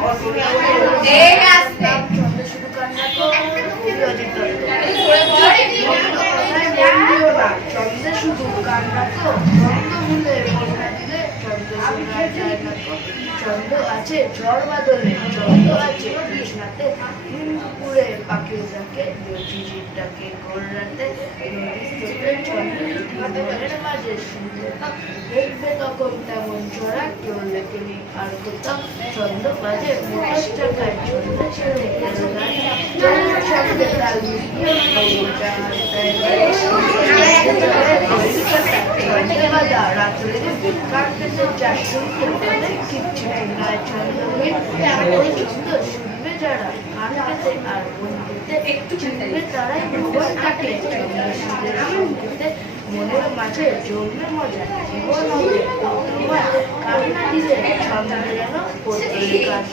শুধু কান্না চন্দ্রে শুধু কান্না তো বন্ধ ভুলে বন্যা দিলে চন্দ্র শোনা যায় না তো চন্দ্র আছে ঝড় বাদলে চন্দ্র আছে কৃষ্ণাতে পুরে পাখি ডাকে ঝিঝিরটাকে গোল রাতে চন্দ্রের মাঝে শুনতে দেখবে তখন তেমন চড়া কেউ লেখেনি আর কোথাও চন্দ্র বাজে মুখের টাকায় চন্দ্র ছেড়ে চন্দ্রের সাথে তাল মিলিয়ে রাত্রে কাটতে চারশো কিচ্ছু নাই চন্দ্রকে চন্দ্র শুনবে যারা কান পেতে আর বন্ধুতে চিনবে তারাই ভগবান কাটে চন্দ্র মনের মাঝে জন্মে মজা জীবন হবে তোমার কান্না দিলে চন্দ্র যেন পড়তে কাজ